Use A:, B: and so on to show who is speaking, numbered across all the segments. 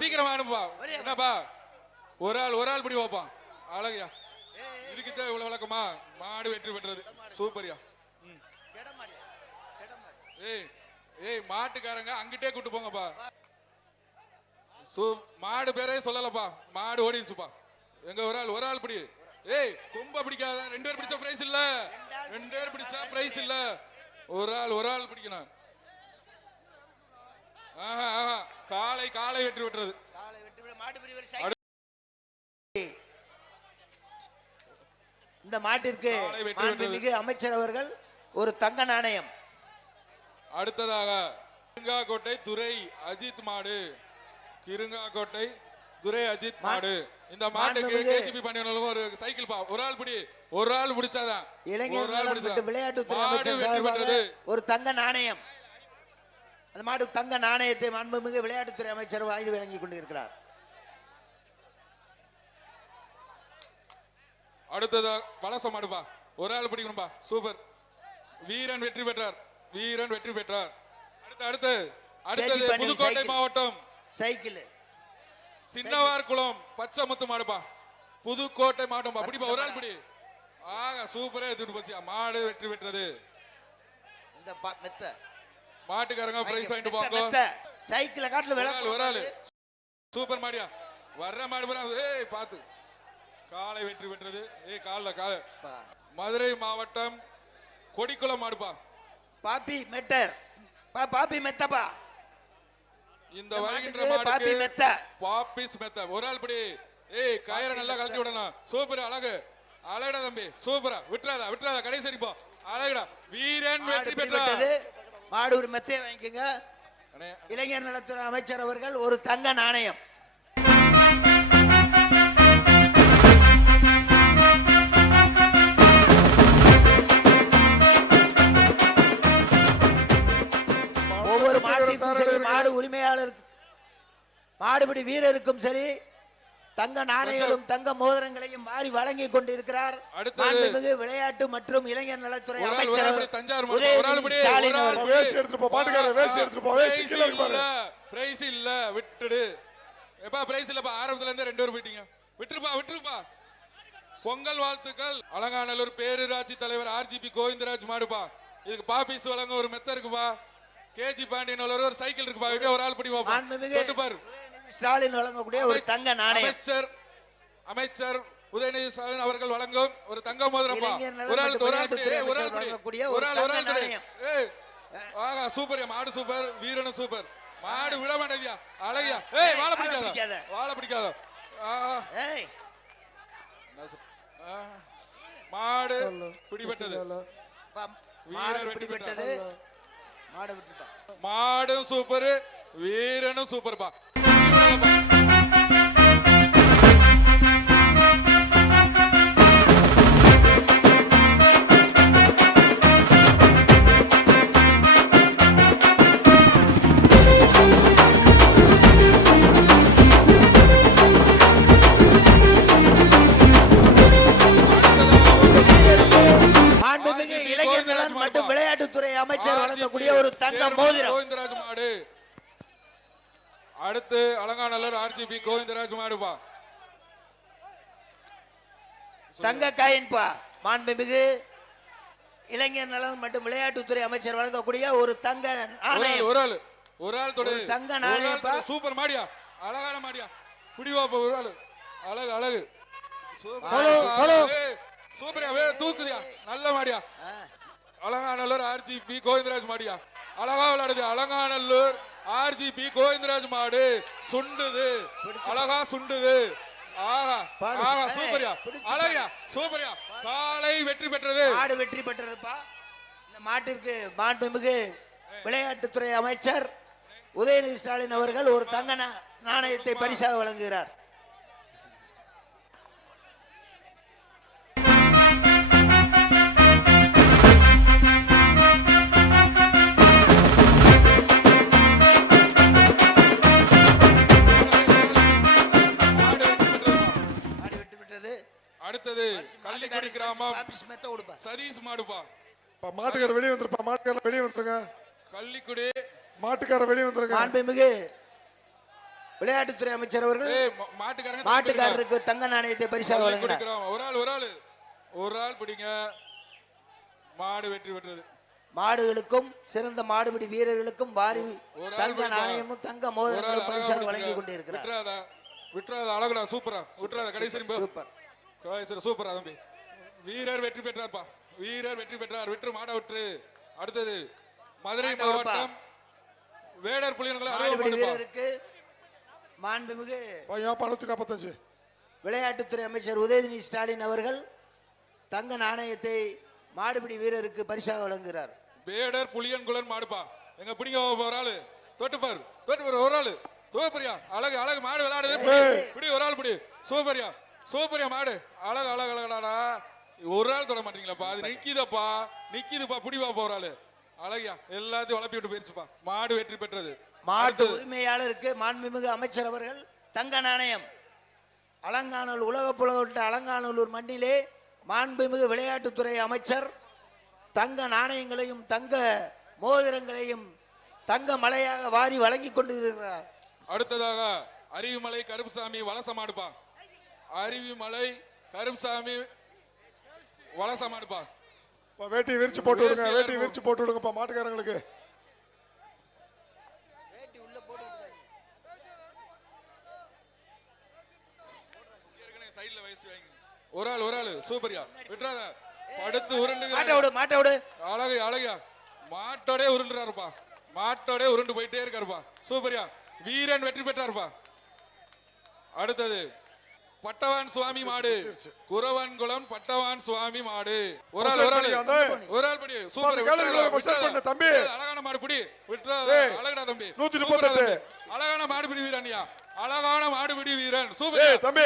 A: சீக்கிரம் அனுப்புவா என்னப்பா? ஒரு ஆள் ஒரு ஆள் பிடி வைப்பான். அழகையா? இதுக்கு தான் இவ்வளவு விளக்கமா? மாடு வெற்றி பெற்றது. சூப்பர்யா. ஏய் ஏய் மாட்டுக்காரங்க அங்கிட்டே கூட்டு போங்கப்பா. சூ மாடு பேரே சொல்லலப்பா. மாடு ஓடிடுச்சுப்பா. எங்க ஒரு ஆள் ஒரு ஆள் பிடி. ஏய் கொம்ப பிடிக்காத. ரெண்டு பேர் பிடிச்சா பிரைஸ் இல்ல. ரெண்டு பேர் பிடிச்சா பிரைஸ் இல்ல. ஒரு ஆள் ஒரு ஆள் பிடிக்கணும். காலை காலை வெற்றி பெற்றது
B: காலை வெட்டி விட மாட்டு பிரிவர் சைக்கிள் இந்த மாட்டிற்கு
A: வெட்டி
B: மாண்புமிகு அமைச்சர் அவர்கள் ஒரு தங்க நாணயம்.
A: அடுத்ததாக கிருங்காக்கோட்டை துரை அஜித் மாடு. கிருங்காக்கோட்டை துரை அஜித் மாடு. இந்த மாட்டுக்கு கேஜிபி ஒரு சைக்கிள் பா ஒரு ஆள் பிடி ஒரு ஆள் பிடிச்சாதான்.
B: இளைஞர் விளையாட்டுத்துறை அமைச்சர் ஒரு தங்க நாணயம். அந்த மாடு தங்க நாணயத்தை மாண்புமிகு விளையாட்டுத்துறை அமைச்சர் வாங்கி வழங்கி கொண்டிருக்கிறார்.
A: அடுத்ததா வலச மாடுப்பா ஒரு ஆள் பிடிக்கணும்பா சூப்பர். வீரன் வெற்றி பெற்றார். வீரன் வெற்றி பெற்றார். அடுத்து அடுத்து. அடுத்தது புதுக்கோட்டை. மாவட்டம்.
B: சைக்கிள்.
A: சின்னவார் குளம் பச்சை முத்து மாடுப்பா புதுக்கோட்டை மாவட்டம் பிடிப்பா ஒரு ஆள் பிடி. ஆக சூப்பரா எடுத்துட்டு போச்சியா மாடு வெற்றி பெற்றது.
B: இந்த மெத்த.
A: மாட்டுக்காரங்க பிரைஸ் வாங்கிட்டு போங்க.
B: சைக்கிளை காட்டுல
A: ஆள் ஒரு ஆள். சூப்பர் மாடியா. வர்ற மாடு பூரா ஏய் பாத்து. காலை வெற்றி பெற்றது. ஏய் கால்ல கால. மதுரை மாவட்டம் கொடிக்குளம் மாடுப்பா.
B: பாப்பி மெட்டர். பா பாப்பி மெத்தப்பா.
A: இந்த வருகின்ற
B: பாப்பி மெத்த.
A: பாப்பிஸ் மெத்த. ஒரு ஆள் படி ஏய் கயிறை நல்லா கழட்டி விடணும். சூப்பர் அழகு. அழகடா தம்பி. சூப்பரா. விட்டுறாதா விட்டுறாதா. கடைசி போ அழகுடா. வீரன் வெற்றி
B: பிடிபட்டது மாடு ஒரு மெத்தையை வாங்கிக்கோங்க இளைஞர் நலத்துறை அமைச்சர் அவர்கள் ஒரு தங்க நாணயம். ஒவ்வொரு மாட்டிற்கும் சரி மாடு உரிமையாளருக்கு மாடுபிடி வீரருக்கும் சரி தங்க நாணயங்களும் தங்க மோதிரங்களையும் மாறி வழங்கி கொண்டிருக்கிறார்.
A: அடுத்தது.
B: மாண்புமிகு விளையாட்டு மற்றும் இளைஞர் நலத்துறை அமைச்சர்
A: ஆள் படி, தஞ்சாவூர் மாவட்டம், ஒரு ஆள்
B: உதயநிதி
A: படி,
B: ஸ்டாலின்
A: ஒரு ஆள்
B: அவர்கள்.
A: படி.
C: வேஷ்டி எடுத்துட்டு போ, பாட்டுக்காரர் வேஷ்டி எடுத்துட்டு போ, வேஷ்டி
A: பிரைஸ்
C: கீழே இருக்கு பாரு.
A: இல்ல, பிரைஸ் இல்ல விட்டுடு. எப்பா பிரைஸ் இல்லப்பா ஆரம்பத்துல இருந்தே ரெண்டு பேரும் போயிட்டீங்க. விட்டுருப்பா விட்டுருப்பா. பொங்கல் வாழ்த்துக்கள். அலங்காநல்லூர் பேரூராட்சி தலைவர் ஆர்ஜிபி கோவிந்தராஜ் மாடுப்பா. இதுக்கு பாபிஸ் வழங்க ஒரு மெத்த இருக்குப்பா. கேஜி பாண்டியன் ஒரு சைக்கிள் இருக்குப்பா. இதே ஒரு ஆள் படி வாப்பா
B: மாண்புமிகு
A: தொட்டு பாரு
B: ஸ்டாலின் வழங்கக்கூடிய ஒரு தங்க நாணயம்.
A: அமைச்சர் அமைச்சர் உதயநிதி ஸ்டாலின் அவர்கள் வழங்கும் ஒரு தங்க
B: நலன்
A: ஒரு ஆள் ஒரு ஆள் ஒரு.
B: வழங்கக்கூடிய
A: ஒரு ஆள் ஒரு
B: தங்க
A: ஆள் ஆகா சூப்பர் மாடு சூப்பர் வீரனும் சூப்பர். மாடு விட மாட்டேதியா அழகியா. ஏய் வாழை பிடிக்காத. வாழை பிடிக்காத?
B: ஏய்.
A: மாடு பிடிபட்டது.
B: பா- மாடு பிடிபட்டது. மாடு
A: மாடும் சூப்பர் வீரனும் சூப்பர்ப்பா.
B: மாண்புமிகு
A: அலங்காநல்லூர் ஆர்ஜிபி கோவிந்தராஜ் மாடுப்பா
B: தங்க காயின்பா மாண்புமிகு இளைஞர் நலன் மற்றும் விளையாட்டுத்துறை அமைச்சர் வழங்கக்கூடிய ஒரு தங்க நாணயம்.
A: ஒரு ஆள் ஒரு ஆள் தொடு.
B: ஒரு தங்க நாணயப்பா.
A: சூப்பர் மாடியா. அழகான மாடியா. பிடிவாப்பா ஒரு ஆள். அழகு அழகு. சூப்பர்யா தூக்குதியா. நல்ல மாடியா.
B: ஆ,
A: அலங்காநல்லூர் ஆர்ஜிபி கோவிந்தராஜ் மாடியா. அழகா விளையாடுது அலங்காநல்லூர் ஆர்ஜிபி கோவிந்தராஜ் மாடு சுண்டுது. அழகா சுண்டுது. ஆஹா. ஆஹா சூப்பர்யா. அழகியா சூப்பர்யா. காலை வெற்றி பெற்றது.
B: மாடு வெற்றி பெற்றதுப்பா. இந்த மாட்டிற்கு மாண்புமிகு விளையாட்டுத்துறை அமைச்சர் உதயநிதி ஸ்டாலின் அவர்கள் ஒரு தங்க நா- நாணயத்தை பரிசாக வழங்குகிறார்.
A: அடுத்தது கள்ளிக்குடி கிராமம் சதீஷ் மாடுப்பா.
C: பா, மாட்டுக்காரர் வெளியே வந்துருப்பா மாட்டுக்காரர் வெளியே வந்துருங்க.
A: கள்ளிக்குடி.
C: மாட்டுக்காரர் வெளியே வந்துருங்க.
B: மாண்புமிகு விளையாட்டுத்துறை அமைச்சர் அவர்கள்
A: மாட்டுக்காரங்க
B: மாட்டுக்காரருக்கு தங்க நாணயத்தை பரிசாக வழங்கினார்.
A: கொடுக்கிறோம். ஒரு ஆள் ஒரு ஆள். ஒரு ஆள் பிடிங்க. மாடு வெற்றி பெற்றது.
B: மாடுகளுக்கும் சிறந்த மாடுபிடி வீரர்களுக்கும் வாரி
A: ஒரு ஆள்
B: தங்க. நாணயமும் தங்க மோதிரங்களும் பரிசாக. வழங்கி கொண்டிருக்கிறார்.
A: விட்டுறாத விட்டுறாத அழகுடா சூப்பரா. விட்டுறாத கடைசி.
B: சூப்பர்.
A: கடைசி சூப்பரா தம்பி. வீரர் வெற்றி பெற்றார்ப்பா. வீரர் வெற்றி பெற்றார். விட்டு மாட விட்டு அடுத்தது மதுரை. மாவட்டம் வேடர் புலியன்களை
B: வீரருக்கு மாண்புமிகு
C: பையன் நூத்தி நாற்பத்தஞ்சு.
B: விளையாட்டுத்துறை அமைச்சர் உதயநிதி ஸ்டாலின் அவர்கள் தங்க நாணயத்தை மாடுபிடி வீரருக்கு பரிசாக வழங்குகிறார்.
A: வேடர் புலியன்குளன் மாடுப்பா. எங்க பிடிங்க ஒரு ஆளு. தொட்டுப்பார் தொட்டுப்பார் ஒரு ஆளு. சூப்பரியா. அழகு அழகு. மாடு விளையாடுது. பிடி. பிடி ஒரு ஆள் பிடி. சூப்பரியா. சூப்பரியா மாடு. அழகு அழகு அழகடாடா. ஒரு ஆள் தொட மாட்டீங்களாப்பா அது நிக்கிதப்பா. நிக்கிதுப்பா பிடிவாப்பா ஒரு ஆளு. அழகியா எல்லாத்தையும் வளப்பி விட்டு போயிருச்சுப்பா. மாடு வெற்றி பெற்றது.
B: மாட்டு. உரிமையாளருக்கு மாண்புமிகு அமைச்சர் அவர்கள் தங்க நாணயம். அலங்காநல்லூர் உலக புலகொட்ட அலங்காநல்லூர் மண்ணிலே மாண்புமிகு விளையாட்டுத்துறை அமைச்சர் தங்க நாணயங்களையும் தங்க மோதிரங்களையும் தங்க மலையாக வாரி வழங்கி கொண்டிருக்கிறார்.
A: அடுத்ததாக அருவிமலை கருப்புசாமி வலச மாடுப்பா. அருவிமலை கருப்புசாமி வலச மாடுப்பா
C: இப்ப வேட்டி விரிச்சு போட்டு விடுங்க வேட்டி விரிச்சு போட்டு விடுங்கப்பா மாட்டுக்காரங்களுக்கு.
A: ஏற்கனவே சைடுல வயசு வாங்கி ஒரு ஆள் ஒரு ஆள் சூப்பரியா. விட்டுறாத. படுத்து
B: மாட்டை
A: உருண்டு
B: விடு மாட்டை விடு.
A: அழகு அழகா மாட்டோடே உருண்டுறாருப்பா. மாட்டோடே உருண்டு போயிட்டே இருக்காருப்பா. சூப்பரியா. வீரன் வெற்றி பெற்றாருப்பா. அடுத்தது பட்டவான் சுவாமி மாடு. குறவன்குளம் பட்டவான் சுவாமி மாடு. ஒரு ஆள் ஒரு ஆள். ஒரு ஆள் படி. சூப்பர்.
C: பண்ணு, தம்பி.
A: அழகான மாடு பிடி. விட்டுறாத
C: ஏய்,
A: அழகடா தம்பி.
C: நூத்தி.
A: தம்பி. அழகான மாடுபிடி வீரன்யா அழகான மாடுபிடி வீரன். சூப்பர்.
C: தம்பி,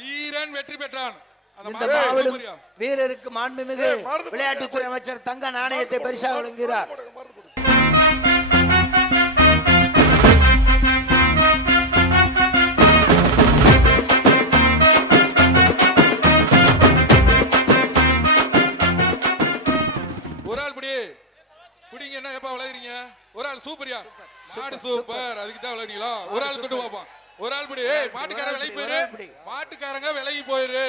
A: வீரன் வெற்றி பெற்றான். மாடு
B: வீரருக்கு மாண்புமிகு விளையாட்டுத்துறை அமைச்சர் தங்க நாணயத்தை பரிசாக வழங்குகிறார்.
A: ஒரு ஆள் பிடி பிடிங்க என்ன எப்ப விளையாடுறீங்க ஒரு ஆள் சூப்பரியா? மாடு சூப்பர். அதுக்கு தான் விளையாடுறீங்களா ஒரு ஆள் தொட்டு பார்ப்போம் ஒரு ஆள் பிடி ஏய் மாட்டுக்காரங்க விலகி போயிரு. மாட்டுக்காரங்க விலகி போயிரு.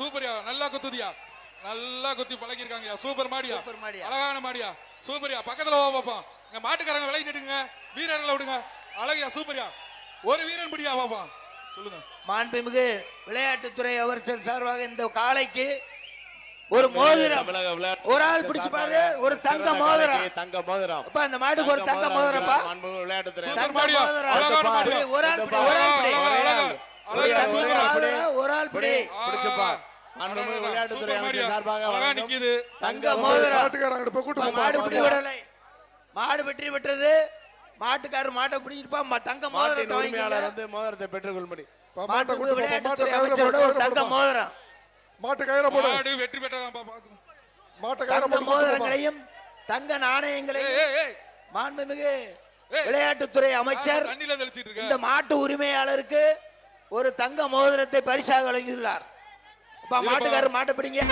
A: சூப்பரியா நல்லா குத்துதியா? நல்லா குத்தி பழகிருக்காங்கயா சூப்பர் மாடியா. அழகான மாடியா? சூப்பரியா பக்கத்துல வா பாப்போம் இங்க மாட்டுக்காரங்க விலகி நிட்டுங்க வீரர்களை விடுங்க. அழகியா சூப்பரியா. ஒரு வீரன் பிடியா பாப்போம் சொல்லுங்க.
B: மாண்புமிகு விளையாட்டுத்துறை அமைச்சர் சார்பாக இந்த காளைக்கு ஒரு மோதிரம்.
D: விளையாட்டு
B: ஒரு ஆள் பிடிச்சு பாரு ஒரு தங்க மோதிரம்.
D: தங்க மோதிரம்.
B: அப்பா இந்த மாட்டுக்கு ஒரு தங்க மோதிரப்பா.
D: மாண்புமிகு விளையாட்டுத்துறை
A: சூப்பர்
B: தங்க
A: மாடியா
B: மோதிரம்.
A: அழகான மாடியா
B: ஒரு ஆள் பிடி ஒரு ஆள் ஒரு ஆள் பிடி
D: பிடிச்சுப்பா.
B: மாடு. பிடி விடலை. மாடு வெற்றி பெற்றது. மாட்டுக்காரர் மாட்டை பிடிச்சிருப்பா. ம- தங்க மோதிரத்தை
D: உரிமையாளர்
B: வாங்கிக்கங்க
D: வந்து மோதிரத்தை பெற்றுக்கொள்படி
C: பா, மாட்டை
B: மாண்புமிகு
C: கூட்டு போப்பா. மாட்டை
B: விளையாட்டுத்துறை அமைச்சரோட ஒரு தங்க. மோதிரம்.
C: மாட்டு கயிறை போடு
A: மாடு வெற்றி
C: கயிறை.
B: மோதிரங்களையும் தங்க நாணயங்களையும் மாண்புமிகு. விளையாட்டுத்துறை அமைச்சர் இந்த மாட்டு உரிமையாளருக்கு ஒரு தங்க மோதிரத்தை பரிசாக வழங்கியுள்ளார். மாட்டுக்காரர் மாட்டை பிடிங்க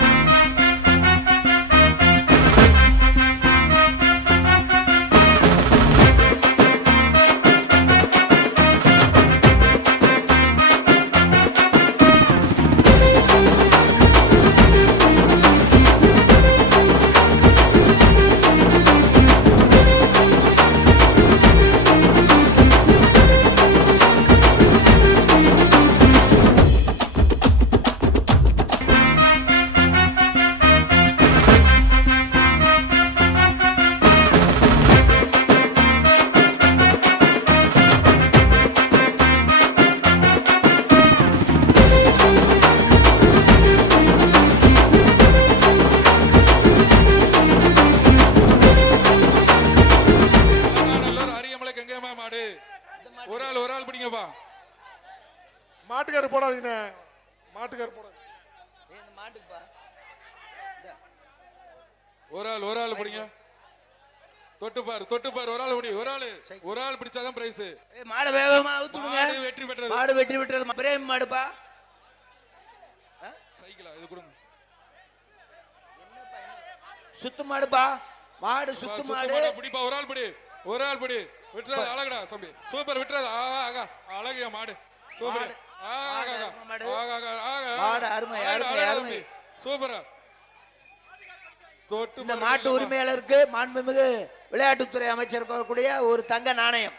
C: மாட்டுக்காரர் போடாதீங்க மாட்டுக்காரர் போடாதீங்க
B: இந்த மாட்டுக்குப்பா
A: ஒரு ஆள் ஒரு ஆள் பிடிங்க. தொட்டுப்பார் தொட்டுப்பார் ஒரு ஆள் பிடி ஒரு ஆள். ஒரு ஆள் பிடிச்சாதான் பிரைஸ்
B: மாடை வேகமா அவுத்துடுங்க
A: மாடு வெற்றி பெற்றது.
B: மாடு வெற்றி பெற்றது. பிரேம் மாடுப்பா
A: சைக்கிளா? இது கொடுங்க.
B: சுத்து மாடுப்பா மாடு
A: சுத்த
B: மாடு
A: மாடா. பிடிப்பா. ஒரு ஆள் பிடி ஒரு ஆள் பிடி. விட்டுறது அழகுடா தம்பி சூப்பர் விட்டுறது. ஆகா அழகிய மாடு. சூப்பர்.
B: மாடு. அருமை அருமை.
A: சூப்பரா
B: இந்த மாட்டு. உரிமையாளருக்கு மாண்புமிகு விளையாட்டுத்துறை அமைச்சர் கூடிய ஒரு தங்க நாணயம்